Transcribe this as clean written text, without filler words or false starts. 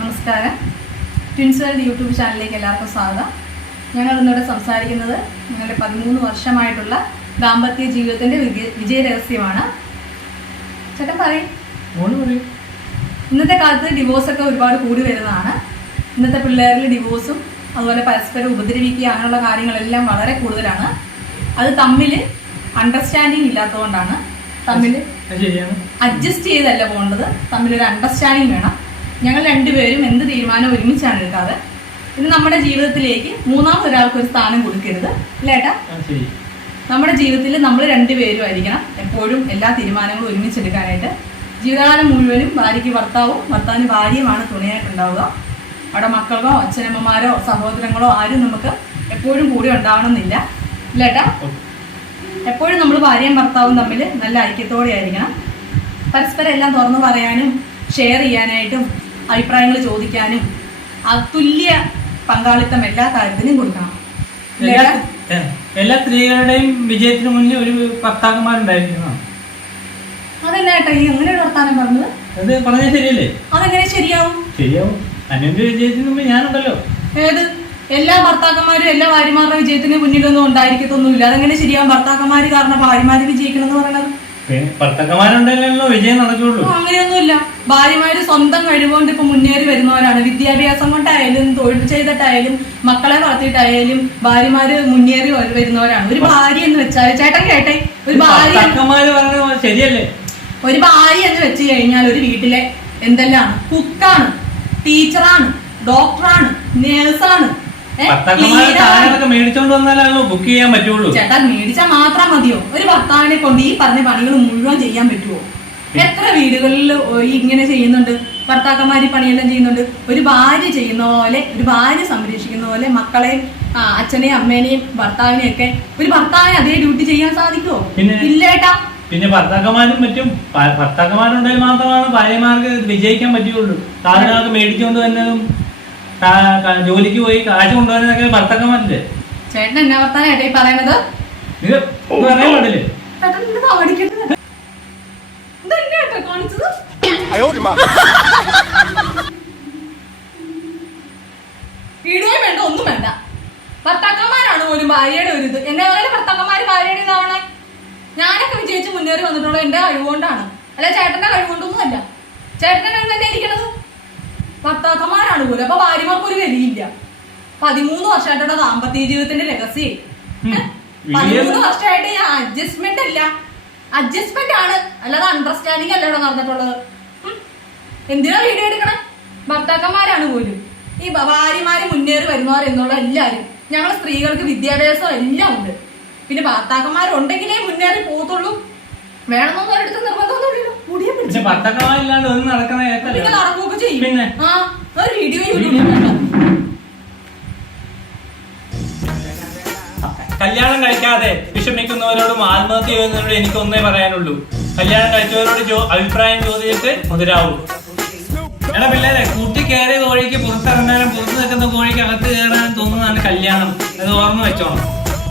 നമസ്കാരം. Twins world YouTube ചാനലിലേക്ക് എല്ലാവർക്കും സ്വാഗതം. ഞങ്ങൾ ഇന്നിവിടെ സംസാരിക്കുന്നത് ഞങ്ങളുടെ 13 വർഷമായിട്ടുള്ള ദാമ്പത്യ ജീവിതത്തിന്റെ വിജയ രഹസ്യമാണ്. ചേട്ടൻ പറയും. ഇന്നത്തെ കാലത്ത് ഡിവോഴ്സൊക്കെ ഒരുപാട് കൂടി വരുന്നതാണ്. ഇന്നത്തെ പിള്ളേരിൽ ഡിവോഴ്സും അതുപോലെ പരസ്പരം ഉപദ്രവിക്കുക അങ്ങനെയുള്ള കാര്യങ്ങളെല്ലാം വളരെ കൂടുതലാണ്. അത് തമ്മിൽ അണ്ടർസ്റ്റാൻഡിങ് ഇല്ലാത്തതുകൊണ്ടാണ്. തമ്മിൽ അഡ്ജസ്റ്റ് ചെയ്തല്ല പോകേണ്ടത്, തമ്മിലൊരു അണ്ടർസ്റ്റാൻഡിങ് വേണം. ഞങ്ങൾ രണ്ടുപേരും എന്ത് തീരുമാനം ഒരുമിച്ചാണ് എടുക്കാറ്. ഇത് നമ്മുടെ ജീവിതത്തിലേക്ക് മൂന്നാമതൊരാൾക്ക് ഒരു സ്ഥാനം കൊടുക്കരുത്, അല്ലേട്ടാ? നമ്മുടെ ജീവിതത്തിൽ നമ്മൾ രണ്ടുപേരും ആയിരിക്കണം എപ്പോഴും എല്ലാ തീരുമാനങ്ങളും ഒരുമിച്ചെടുക്കാനായിട്ട്. ജീവിതകാലം മുഴുവനും ഭാര്യയ്ക്ക് ഭർത്താവും ഭർത്താവിന് ഭാര്യയുമാണ് തുണയായിട്ടുണ്ടാവുക. അവിടെ മക്കളോ അച്ഛനമ്മമാരോ സഹോദരങ്ങളോ ആരും നമുക്ക് എപ്പോഴും കൂടി ഉണ്ടാവണമെന്നില്ല, അല്ലേട്ടാ? എപ്പോഴും നമ്മൾ ഭാര്യയും ഭർത്താവും തമ്മിൽ നല്ല ഐക്യത്തോടെ ആയിരിക്കണം. പരസ്പരം എല്ലാം തുറന്നു പറയാനും ഷെയർ ചെയ്യാനായിട്ടും അഭിപ്രായങ്ങൾ ചോദിക്കാനും തുല്യ പങ്കാളിത്തം എല്ലാ കാര്യത്തിനും കൊടുക്കണം. എല്ലാ സ്ത്രീകളുടെയും വിജയത്തിന് മുന്നേ ഒരു ഭർത്താക്കന്മാരുണ്ടായിരിക്കണം. അതെന്നാ ഈ അങ്ങനെ ഒരു വർത്താനം പറഞ്ഞത്? അത് പറഞ്ഞാൽ ശരിയല്ലേ? അതെങ്ങനെ ശരിയാവും? അന്യന്റെ വിജയത്തിന് മുമ്പ് ഞാനുണ്ടല്ലോ. ഏത് എല്ലാ ഭർത്താക്കന്മാരും എല്ലാ ഭാര്യമാരുടെ വിജയത്തിന് മുന്നിലൊന്നും ഉണ്ടായിരിക്കത്തൊന്നുമില്ല. അതെങ്ങനെ ശരിയാവും? ഭർത്താക്കന്മാര് കാരണം ഭാര്യമാര് വിജയിക്കണം എന്ന് പറയണത്? ഭർത്താക്കന്മാരുണ്ടല്ലോ വിജയം നടക്കുള്ളൂ. അങ്ങനെയൊന്നുമില്ല. ഭാര്യമാര് സ്വന്തം കഴിവുകൊണ്ട് ഇപ്പൊ മുന്നേറി വരുന്നവരാണ്. വിദ്യാഭ്യാസം കൊണ്ടായാലും തൊഴിൽ ചെയ്തിട്ടായാലും മക്കളെ വളർത്തിയിട്ടായാലും ഭാര്യമാര് മുന്നേറി വരുന്നവരാണ്. ഒരു ഭാര്യ എന്ന് വെച്ചാൽ, ചേട്ടൻ കേട്ടെ, ഒരു ഭാര്യ ശരിയല്ലേ? ഒരു ഭാര്യ എന്ന് വെച്ച് കഴിഞ്ഞാൽ ഒരു വീട്ടിലെ എന്തെല്ലാം കുക്കാണ്, ടീച്ചറാണ്, ഡോക്ടറാണ്, നേഴ്സാണ്. മേടിച്ചോണ്ട് വന്നാലോ ബുക്ക് ചെയ്യാൻ പറ്റുള്ളൂ. ചേട്ടാ മേടിച്ചാൽ മാത്രം മതിയോ? ഒരു ഭർത്താവിനെ കൊണ്ട് ഈ പറഞ്ഞ പണികൾ മുഴുവൻ ചെയ്യാൻ പറ്റുമോ? എത്ര വീടുകളിൽ ഇങ്ങനെ ചെയ്യുന്നുണ്ട്, ഭർത്താക്കന്മാര് പണിയെല്ലാം ചെയ്യുന്നുണ്ട്. ഒരു ഭാര്യ ചെയ്യുന്ന പോലെ, ഒരു ഭാര്യ സംരക്ഷിക്കുന്ന പോലെ മക്കളെയും അച്ഛനെയും അമ്മേനെയും ഭർത്താവിനെയും ഒക്കെ ഒരു ഭർത്താവിനെ അതേ ഡ്യൂട്ടി ചെയ്യാൻ സാധിക്കുമോ? ഇല്ലേട്ടാ. പിന്നെ ഭർത്താക്കന്മാരും പറ്റും. ഭർത്താക്കന്മാരുണ്ടെങ്കിൽ മാത്രമാണ് ഭാര്യമാർക്ക് വിജയിക്കാൻ പറ്റുള്ളൂ. സാധനങ്ങളൊക്കെ മേടിച്ചുകൊണ്ട് വന്നതും ജോലിക്ക് പോയി കാശ് കൊണ്ടുപോകാനൊക്കെ ഭർത്താക്കന്മാരില്ലേ? ചേട്ടൻ എന്നാ വർത്താനം ഏട്ടാ ഈ പറയുന്നത്? പറയാൻ പാടില്ലേ? വീഡിയോ വേണ്ട, ഒന്നും വേണ്ട. ഭർത്താക്കന്മാരാണ് പോലും ഭാര്യയുടെ ഒരു ഇത്. എന്നെ പോലെ ഭർത്താക്കന്മാര് ഭാര്യയുടെ ഇതാവണേ. ഞാനൊക്കെ വിജയിച്ച് മുന്നേറി വന്നിട്ടുള്ളത് എന്റെ കഴിവുകൊണ്ടാണ്, അല്ല ചേട്ടന്റെ കഴിവുകൊണ്ടൊന്നും അല്ല. ചേട്ടനെ തന്നെ ഇരിക്കണത് ഭർത്താക്കന്മാരാണ് പോലും. അപ്പൊ ഭാര്യമാർക്ക് ഒരു വിലയില്ല. 13 വർഷമായിട്ടുള്ള ദാമ്പത്യ ജീവിതത്തിന്റെ രഹസ്യം 13 വർഷമായിട്ട് ഞാൻ അഡ്ജസ്റ്റ്മെന്റ് അല്ല, അഡ്ജസ്റ്റ്മെന്റ് ആണ്, അല്ലാതെ അണ്ടർസ്റ്റാൻഡിങ് അല്ല ഇവിടെ നടന്നിട്ടുള്ളത്. എന്തിനാ വീഡിയോ എടുക്കണേ? ഭർത്താക്കന്മാരാണ് പോലും ഈ ഭാര്യമാര് മുന്നേറി വരുന്നവർ എന്നുള്ള എല്ലാരും. ഞങ്ങളെ സ്ത്രീകൾക്ക് വിദ്യാഭ്യാസം എല്ലാം ഉണ്ട്. പിന്നെ ഭർത്താക്കന്മാരുണ്ടെങ്കിലേ മുന്നേറി പോകത്തുള്ളൂ. വേണമെന്നൊന്നും ഒരിടത്ത് നിർബന്ധമൊന്നുമില്ലല്ലോ. കൂടിയേ പിടിച്ചു ഭർത്താക്കന്മാരില്ലാണ്ട് ഒന്നും പിന്നെ നടക്കുകയൊക്കെ ചെയ്യും. ഒരു വീഡിയോ കല്യാണം കഴിക്കാതെ വിഷമിക്കുന്നവരോടും ആത്മഹത്യ ചെയ്യുന്നവരോട് എനിക്കൊന്നേ പറയാനുള്ളൂ. കല്യാണം കഴിച്ചവരോട് അഭിപ്രായം ചോദിച്ചിട്ട് മുതിരാവൂ. എടാ പിള്ളേരെ, കൂട്ടി കയറിയ കോഴിക്ക് പുറത്തിറങ്ങാനും പുറത്ത് നിൽക്കുന്ന കോഴിക്ക് അകത്ത് കയറാനും തോന്നുന്നതാണ് കല്യാണം. അത് ഓർമ്മ വെച്ചോണം.